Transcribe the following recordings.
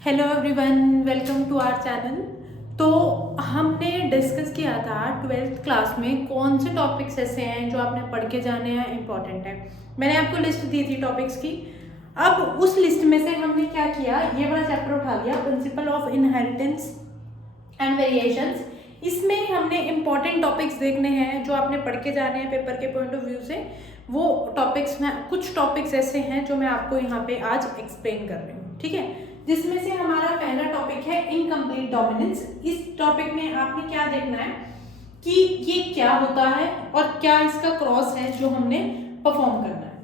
Hello everyone, welcome to our channel. तो हमने discuss किया था 12th क्लास में कौन से टॉपिक्स ऐसे हैं जो आपने पढ़ के जाने हैं, इम्पॉर्टेंट है। मैंने आपको लिस्ट दी थी टॉपिक्स की। अब उस लिस्ट में से हमने क्या किया, ये वाला चैप्टर उठा लिया, principle of inheritance and variations. इसमें हमने इम्पॉर्टेंट टॉपिक्स देखने हैं जो आपने पढ़ के जाने हैं पेपर के पॉइंट ऑफ व्यू से। वो टॉपिक्स में कुछ टॉपिक्स ऐसे हैं जो मैं आपको यहाँ पे आज एक्सप्लेन कर रही हूँ, ठीक है। जिसमें से हमारा पहला टॉपिक है इनकम्प्लीट डोमिनेंस। इस टॉपिक में आपने क्या देखना है कि ये क्या होता है और क्या इसका क्रॉस है जो हमने परफॉर्म करना है।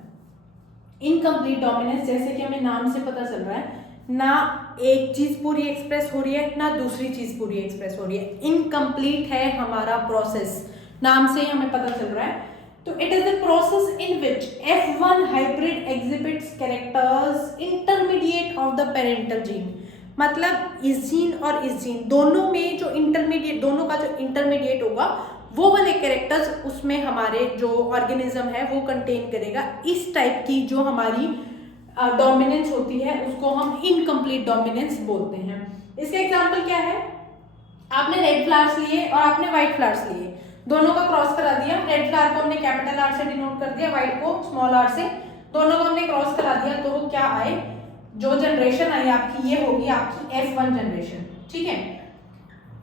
इनकम्प्लीट डोमिनेंस, जैसे कि हमें नाम से पता चल रहा है, ना एक चीज पूरी एक्सप्रेस हो रही है ना दूसरी चीज पूरी एक्सप्रेस हो रही है। इनकम्प्लीट है हमारा प्रोसेस, नाम से ही हमें पता चल रहा है। तो it is the process in which F1 hybrid exhibits characters intermediate of the parental gene. मतलब इस जीन और इस जीन दोनों में जो इंटरमीडिएट, दोनों का जो इंटरमीडिएट होगा वो वाले कैरेक्टर्स उसमें हमारे जो ऑर्गेनिज्म है वो कंटेन करेगा। इस टाइप की जो हमारी डोमिनेंस होती है उसको हम इनकम्प्लीट डोमिनेंस बोलते हैं। इसके एग्जाम्पल क्या है, आपने रेड फ्लावर्स लिए और आपने व्हाइट फ्लावर्स लिए, दोनों का क्रॉस करा दिया। रेड फ्लावर को हमने कैपिटल आर से डिनोट कर दिया, व्हाइट को स्मॉल आर से, दोनों को हमने क्रॉस करा दिया। तो वो क्या आए, जो जनरेशन आई आपकी ये होगी आपकी F1 जनरेशन, ठीक है।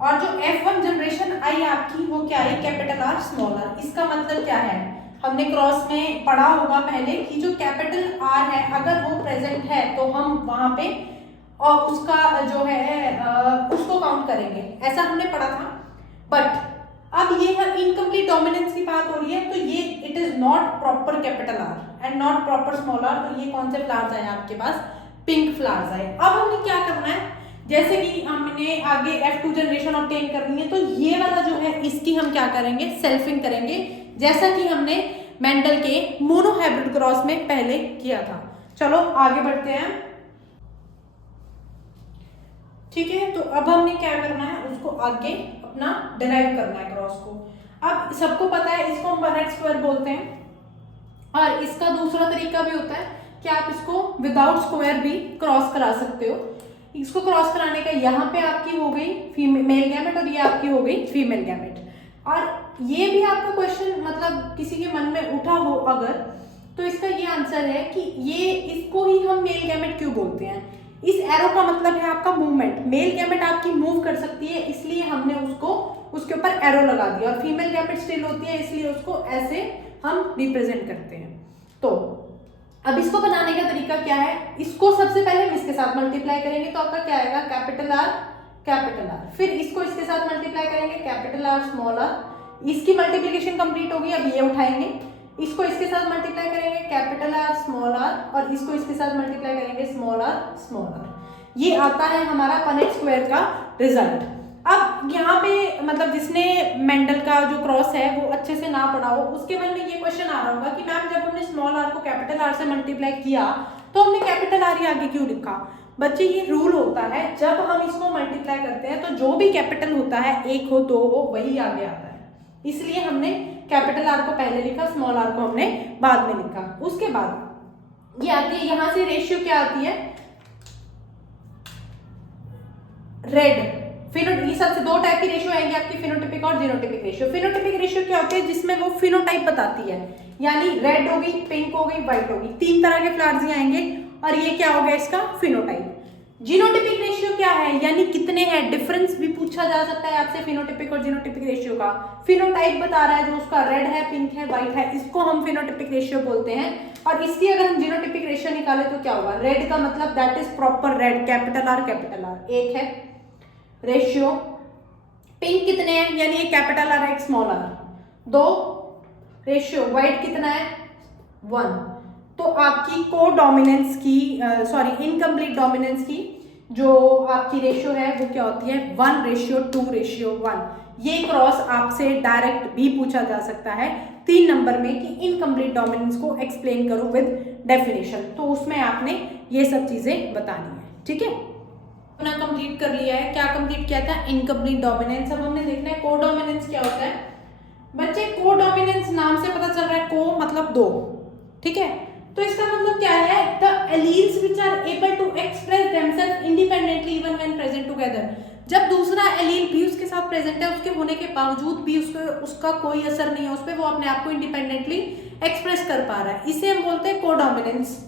और जो F1 जनरेशन आई आपकी वो क्या है, कैपिटल आर स्मॉल आर। इसका मतलब क्या है, हमने क्रॉस में पढ़ा होगा पहले कि जो कैपिटल आर है अगर वो प्रेजेंट है तो हम वहां पे और उसका जो है उसको काउंट करेंगे, ऐसा हमने पढ़ा था। बट अब ये है इनकम्प्लीट डोमिनेंस की बात हो रही है, तो ये it is not proper capital R and not proper small R. तो ये कौन से फ्लावर्स आए आपके पास, पिंक फ्लावर्स आए। अब हमने क्या करना है, जैसे कि हमने आगे F2 जनरेशन ऑब्टेन करनी है तो ये वाला जो है इसकी हम क्या करेंगे, सेल्फिंग करेंगे, जैसा कि हमने मेंडल के मोनोहाइब्रिड क्रॉस में पहले किया था। चलो आगे बढ़ते हैं, ठीक है। तो अब हमने क्या करना है, उसको आगे अपना डिराइव करना है क्रॉस को। अब सबको पता है इसको हम 1x स्क्वायर बोलते हैं, और इसका दूसरा तरीका भी होता है कि आप इसको विदाउट स्क्वायर भी क्रॉस करा सकते हो। इसको क्रॉस कराने का यहाँ पे आपकी हो गई मेल गैमेट और ये आपकी हो गई फीमेल गैमेट। और ये भी आपका क्वेश्चन मतलब किसी के मन में उठा हो अगर, तो इसका ये आंसर है कि ये इसको ही हम मेल गैमेट क्यों बोलते हैं। इस एरो का मतलब है आपका मूवमेंट, मेल गैमेट आपकी मूव कर सकती है इसलिए हमने उसको उसके ऊपर एरो लगा दिया, और फीमेल गैमेट स्टिल होती है इसलिए उसको ऐसे हम रिप्रेजेंट करते हैं। तो अब इसको बनाने का तरीका क्या है, इसको सबसे पहले हम इसके साथ मल्टीप्लाई करेंगे तो आपका क्या आएगा, कैपिटल आर कैपिटल आर। फिर इसको इसके साथ मल्टीप्लाई करेंगे, कैपिटल आर स्मॉल आर। इसकी मल्टीप्लिकेशन कंप्लीट होगी, अब ये उठाएंगे, इसको इसके साथ मल्टीप्लाई करेंगे, कैपिटल आर स्मॉल आर, और इसको इसके साथ मल्टीप्लाई करेंगे, स्मॉल आर स्मॉल आर। ये आता है हमारा 1x स्क्वायर का रिजल्ट। अब यहाँ पे मतलब जिसने मेंडल का जो क्रॉस है वो अच्छे से ना पढ़ा हो उसके मन में ये क्वेश्चन आ रहा होगा कि मैम जब हमने स्मॉल आर को कैपिटल आर से मल्टीप्लाई किया तो हमने कैपिटल आर ही आगे क्यों लिखा। बच्चे ये रूल होता है, जब हम इसको मल्टीप्लाई करते हैं तो जो भी कैपिटल होता है, एक हो दो हो, वही आगे आता है। इसलिए हमने कैपिटल आर को पहले लिखा, स्मॉल आर को हमने बाद में लिखा। उसके बाद ये आती है, यहां से रेशियो क्या आती है, रेड ये सबसे दो टाइप की रेशियो आएंगी आपकी, फिनोटिपिक और जीनोटिपिक रेशियो। फिनोटिपिक रेशियो क्या होती है, जिसमें वो फिनोटाइप बताती है, यानी रेड होगी, पिंक हो गई, व्हाइट होगी, तीन तरह के फ्लावर्स आएंगे, और ये क्या हो गया इसका फिनोटाइप। जीनोटिपिक रेशियो क्या है, यानी कितने हैं, डिफरेंस भी पूछा जा सकता है आपसे फिनोटिपिक और जीनोटिपिक रेशियो का। फिनोटाइप बता रहा है जो उसका रेड है, पिंक है, व्हाइट है, इसको हम फिनोटिपिक रेशियो बोलते हैं। और इसकी अगर हम जीनोटिपिक रेशियो निकाले तो क्या होगा, रेड का मतलब that is proper red, capital R एक है रेशियो। पिंक कितने हैं, यानी एक कैपिटल आर एक स्मॉल आर, दो रेशियो। व्हाइट कितना है, 1। तो आपकी को डोमिनेंस की इनकम्प्लीट डोमिनेंस की जो आपकी रेशियो है वो क्या होती है, 1:2:1। ये क्रॉस आपसे डायरेक्ट भी पूछा जा सकता है 3 नंबर में कि इनकम्प्लीट डोमिनेंस को एक्सप्लेन करो विद डेफिनेशन, तो उसमें आपने ये सब चीजें बतानी है, ठीक है। अपना कंप्लीट कर लिया है, क्या कंप्लीट किया था, इनकम्प्लीट डोमिनेंस। अब हमने देखना है को डोमिनेंस क्या होता है। बच्चे को डोमिनेंस नाम से पता चल रहा है, को मतलब दो, ठीक है। तो इसका मतलब क्या है, the alleles which are able to express themselves independently साथ प्रेजेंट है, उसके होने के बावजूद भी उसका कोई असर नहीं है उस पर, वो अपने आप को इंडिपेंडेंटली एक्सप्रेस कर पा रहा है, इसे हम बोलते हैं कोडोमिनेंस।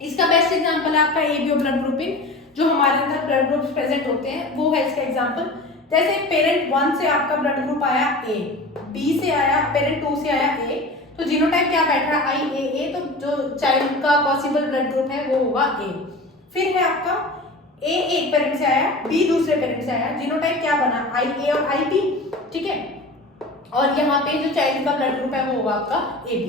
इसका बेस्ट एग्जांपल है आपका एबीओ ब्लड ग्रुपिंग, जो हमारे अंदर ब्लड ग्रुप्स प्रेजेंट होते हैं वो है इसका एग्जांपल। जैसे पेरेंट 1 से आपका ब्लड ग्रुप आया ए, बी से आया, पेरेंट 2 से आया ए, तो जीनोटाइप क्या बैठ रहा है IAA, तो जो चाइल्ड का पॉसिबल ब्लड ग्रुप है वो होगा ए। फिर है आपका ए एक पेरेंट से आया, बी दूसरे पेरेंट से आया, जीनोटाइप क्या बना IA और IB, ठीक है। और यहाँ पे जो चाइल्ड का ब्लड ग्रुप है वो होगा आपका AB।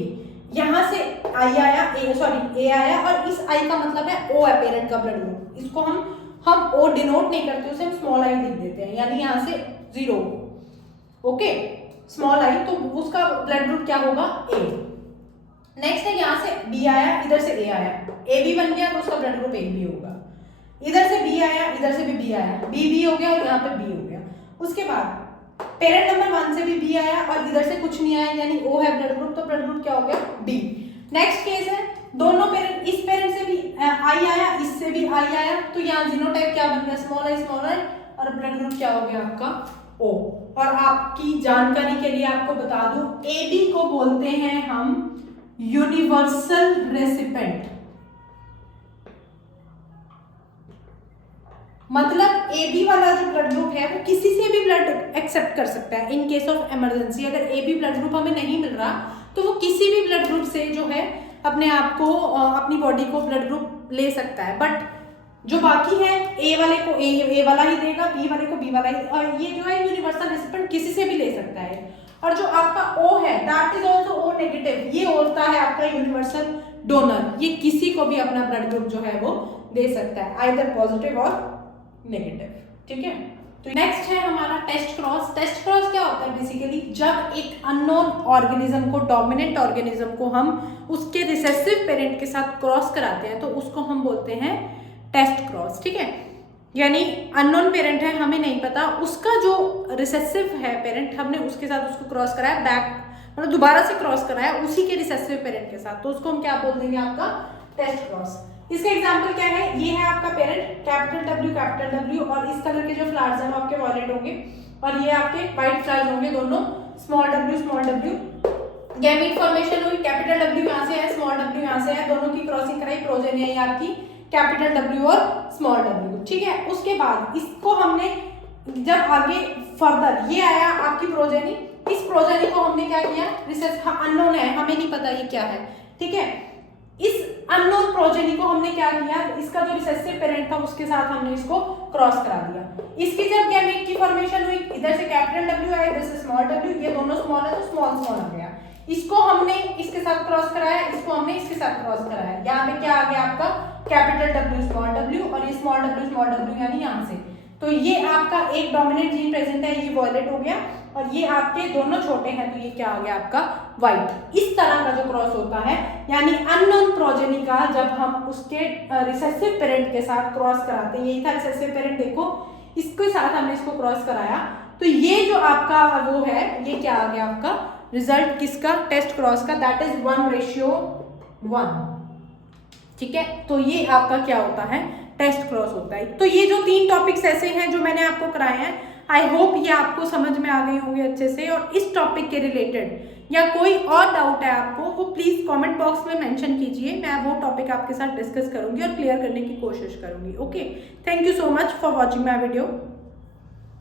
यहाँ से I आया, A आया, और इस I का मतलब है O है पेरेंट का ब्लड ग्रुप, इसको हम O डिनोट नहीं करते, उसे हम स्मॉल I लिख देते हैं, यानी यहाँ से 0, ओके, स्मॉल I, तो उसका ब्लड ग्रुप क्या होगा A। नेक्स्ट है यहाँ से B आया, इधर से A आया, AB बन गया तो उसका ब्लड ग्रुप AB होगा। इधर से B आया, इधर से भी B आया, B हो गया और यहाँ पे B हो गया। उसके बाद पेरेंट नंबर 1 से भी B आया और इधर से कुछ नहीं आया, यानी O है ब्लड ग्रुप, तो ब्लड ग्रुप क्या हो गया B। नेक्स्ट केस है दोनों पेरेंट, इस पेरेंट से भी I आया, इससे भी I आया, तो यहाँ जीनोटाइप क्या बन गया स्मॉल i, और ब्लड ग्रुप क्या हो गया आपका O। और आपकी जानकारी के लिए आपको बता दूं, AB को बोलते हैं हम यूनिवर्सल रेसिपेंट, मतलब AB वाला जो ब्लड ग्रुप है वो किसी से भी ब्लड एक्सेप्ट कर सकता है इन केस ऑफ इमरजेंसी। अगर AB ब्लड ग्रुप हमें नहीं मिल रहा तो वो किसी भी ब्लड ग्रुप से जो है अपने आप को, अपनी बॉडी को ब्लड ग्रुप ले सकता है। बट जो बाकी है A वाले को A वाला ही देगा, B वाले को B वाला ही, और ये जो है यूनिवर्सल रेसिपेंट किसी से भी ले सकता है। और जो आपका O है that is also O negative, ये होता है आपका यूनिवर्सल डोनर, ये किसी को भी अपना ब्लड ग्रुप जो है वो दे सकता है, आइदर पॉजिटिव और नेगेटिव, ठीक है। तो नेक्स्ट है हमारा टेस्ट क्रॉस। टेस्ट क्रॉस क्या होता है बेसिकली, जब एक अननोन ऑर्गेनिज्म को, डोमिनेंट ऑर्गेनिज्म को हम उसके रिसेसिव पेरेंट के साथ क्रॉस कराते हैं तो उसको हम बोलते हैं टेस्ट क्रॉस, ठीक है। यानी अननोन पेरेंट है, हमें नहीं पता, उसका जो रिसेसिव है पेरेंट, हमने उसके साथ उसको क्रॉस कराया, बैक मतलब दोबारा से क्रॉस कराया उसी के रिसेसिव पेरेंट के साथ, तो उसको हम क्या बोल देंगे आपका टेस्ट क्रॉस। इसका एग्जांपल क्या है, ये है आपका पेरेंट कैपिटल W, और इस कलर के जो फ्लावर्स हैं वो आपके वॉयलेट होंगे, और ये आपके व्हाइट फ्लावर्स होंगे दोनों, स्मॉल w। गैमीट फॉर्मेशन हुई, कैपिटल W यहाँ से है, स्मॉल w यहाँ से है, दोनों की क्रॉसिंग कराई, प्रोजेनी है आपकी कैपिटल W और स्मॉल w, ठीक है। उसके बाद इसको हमने जब आगे फर्दर ये आया आपकी प्रोजेनी, इस प्रोजेनी को हमने क्या किया, रिसेस अननोन है, हमें नहीं पता ये क्या है, ठीक है। इस अननोन प्रोजेनी को हमने क्या किया, इसका जो रिसेसिव पेरेंट था उसके साथ हमने इसको क्रॉस करा दिया। इसकी जब गैमेट की फॉर्मेशन हुई, इधर से कैपिटल W आया, इधर से स्मॉल w, ये दोनों स्मॉल है तो स्मॉल आ गया, इसको हमने इसके साथ क्रॉस कराया, इसको हमने इसके साथ क्रॉस कराया, यहाँ पे क्या आ गया आपका कैपिटल W स्मॉल w, और ये स्मॉल w यानी यहाँ से, तो ये आपका एक डोमिनेंट जीन प्रेजेंट है, ये वॉयलेट हो गया, और ये आपके दोनों छोटे हैं तो ये क्या आ गया आपका व्हाइट। इस तरह का जो क्रॉस होता है, यानी अननोन प्रोजेनी का जब हम उसके रिसेसिव पेरेंट के साथ क्रॉस कराते हैं, यही था रिसेसिव पेरेंट, देखो इसके साथ हमने इसको क्रॉस कराया, तो ये जो आपका वो है, ये क्या आ गया आपका रिजल्ट किसका, टेस्ट क्रॉस का, दैट इज 1:1, ठीक है। तो ये आपका क्या होता है, टेस्ट क्रॉस होता है। तो ये जो 3 टॉपिक्स ऐसे हैं जो मैंने आपको कराए हैं, आई होप ये आपको समझ में आ गए होंगे अच्छे से, और इस टॉपिक के रिलेटेड या कोई और डाउट है आपको, वो प्लीज कमेंट बॉक्स में मेंशन कीजिए, मैं वो टॉपिक आपके साथ डिस्कस करूंगी और क्लियर करने की कोशिश करूंगी। Okay, thank you so much for watching my video.